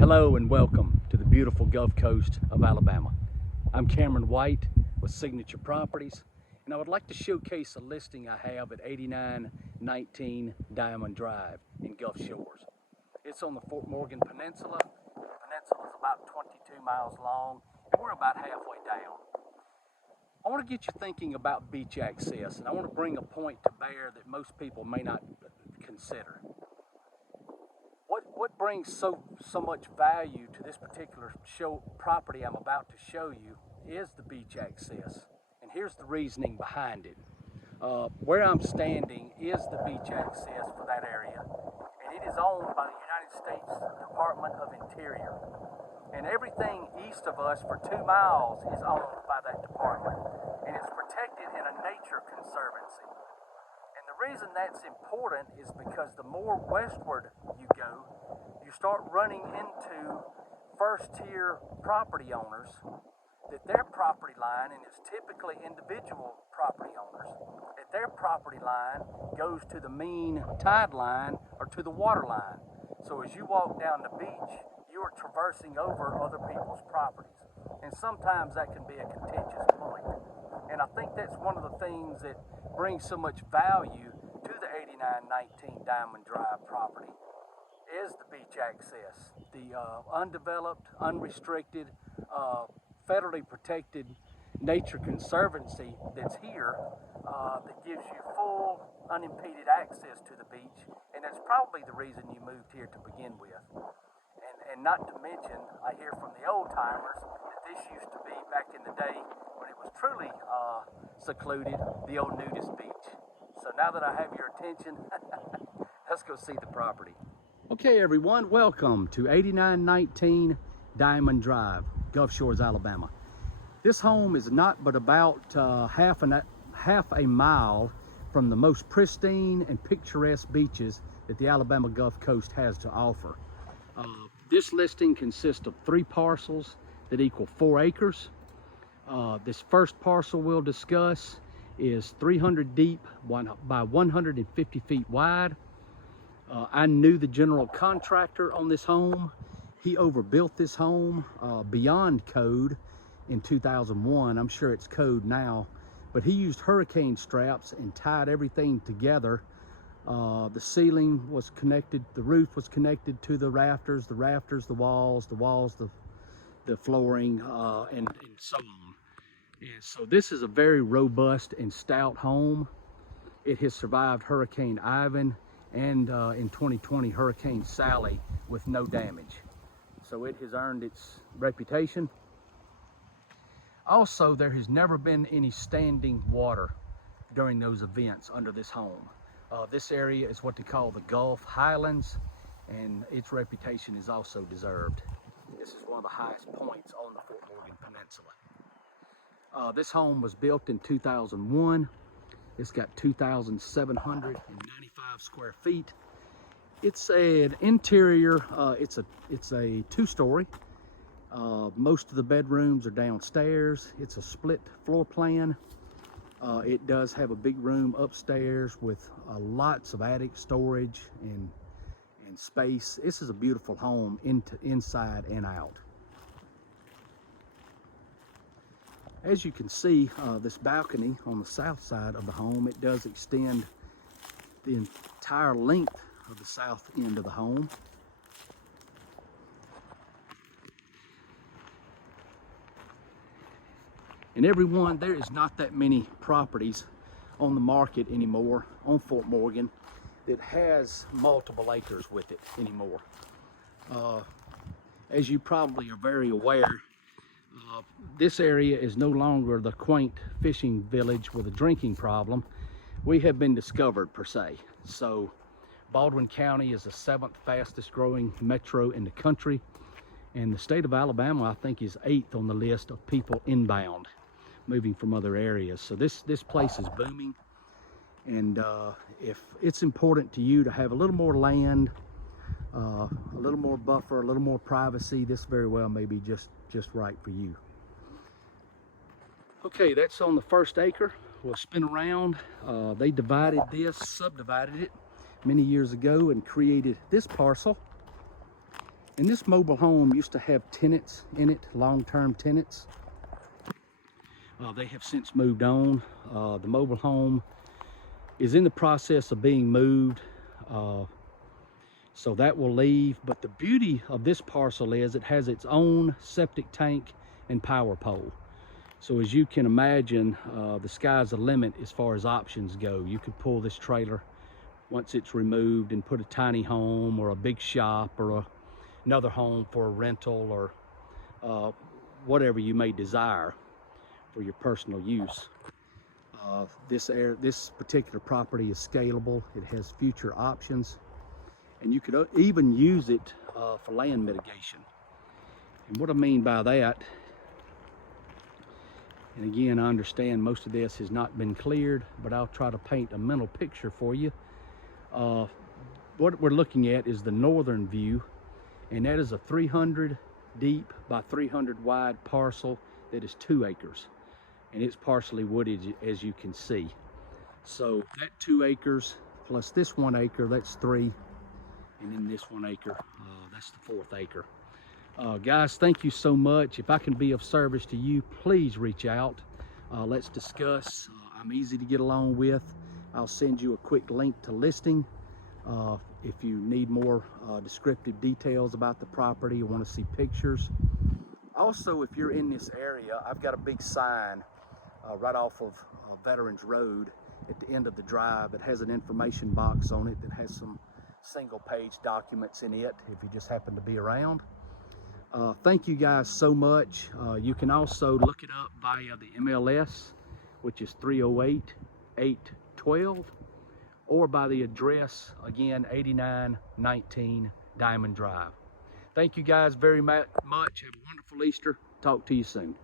Hello and welcome to the beautiful Gulf Coast of Alabama. I'm Cameron White with Signature Properties, and I would like to showcase a listing I have at 8919 Diamond Drive in Gulf Shores. It's on the Fort Morgan Peninsula. The peninsula is about 22 miles long, and we're about halfway down. I want to get you thinking about beach access, and I want to bring a point to bear that most people may not consider. What brings so much value to this particular property I'm about to show you is the beach access. And here's the reasoning behind it. Where I'm standing is the beach access for that area, and it is owned by the United States Department of Interior. And everything east of us for 2 miles is owned by that department, and it's protected in a nature conservancy. And the reason that's important is because the more westward you go, you start running into first-tier property owners that their property line, and it's typically individual property owners, that their property line goes to the mean tide line or to the water line. So as you walk down the beach, you are traversing over other people's properties. And sometimes that can be a contentious point. And I think that's one of the things that brings so much value to the 8919 Diamond Drive property is the beach access. The undeveloped, unrestricted, federally protected nature conservancy that's here that gives you full, unimpeded access to the beach. And that's probably the reason you moved here to begin with. And not to mention, I hear from the old timers that this used to be, back in the day when it was truly secluded, the old nudist beach. So now that I have your attention, let's go see the property. Okay everyone, welcome to 8919 Diamond Drive, Gulf Shores, Alabama. This home is not but about half a mile from the most pristine and picturesque beaches that the Alabama Gulf Coast has to offer. This listing consists of 3 parcels that equal 4 acres. This first parcel we'll discuss is 300 deep by 150 feet wide. I knew the general contractor on this home. He overbuilt this home beyond code in 2001. I'm sure it's code now, but he used hurricane straps and tied everything together. The ceiling was connected, the roof was connected to the rafters, the walls, the flooring, and so on. And so this is a very robust and stout home. It has survived Hurricane Ivan and in 2020 Hurricane Sally with no damage. So it has earned its reputation. Also, there has never been any standing water during those events under this home. This area is what they call the Gulf Highlands, and its reputation is also deserved. This is one of the highest points on the Fort Morgan Peninsula. This home was built in 2001. It's got 2,795 square feet. It's an interior, it's a 2-story. Most of the bedrooms are downstairs. It's a split floor plan. It does have a big room upstairs with lots of attic storage and space. This is a beautiful home inside and out. As you can see, this balcony on the south side of the home, it does extend the entire length of the south end of the home. And everyone, there is not that many properties on the market anymore on Fort Morgan that has multiple acres with it anymore. As you probably are very aware, this area is no longer the quaint fishing village with a drinking problem. We have been discovered, per se. So Baldwin County is the 7th fastest growing metro in the country, and the state of Alabama, I think, is 8th on the list of people inbound moving from other areas. So this place is booming, and if it's important to you to have a little more land, a little more buffer, a little more privacy, this very well may be just right for you. Okay, that's on the first acre. We'll spin around. They subdivided it many years ago and created this parcel. And this mobile home used to have tenants in it, long-term tenants. They have since moved on. The mobile home is in the process of being moved, so that will leave. But the beauty of this parcel is it has its own septic tank and power pole. So as you can imagine, the sky's the limit as far as options go. You could pull this trailer once it's removed and put a tiny home or a big shop or another home for a rental or whatever you may desire for your personal use. This particular property is scalable. It has future options, and you could even use it for land mitigation. And what I mean by that, and again, I understand most of this has not been cleared, but I'll try to paint a mental picture for you. What we're looking at is the northern view, and that is a 300 deep by 300 wide parcel that is 2 acres. And it's partially wooded, as you can see. So that 2 acres plus this 1 acre, that's 3. And then this 1 acre, that's the 4th acre. Guys, thank you so much. If I can be of service to you, please reach out. Let's discuss. I'm easy to get along with. I'll send you a quick link to listing. If you need more descriptive details about the property or want to see pictures. Also, if you're in this area, I've got a big sign right off of Veterans Road at the end of the drive. It has an information box on it that has some single-page documents in it if you just happen to be around. Thank you guys so much. You can also look it up via the MLS, which is 308-812, or by the address, again, 8919 Diamond Drive. Thank you guys very much. Have a wonderful Easter. Talk to you soon.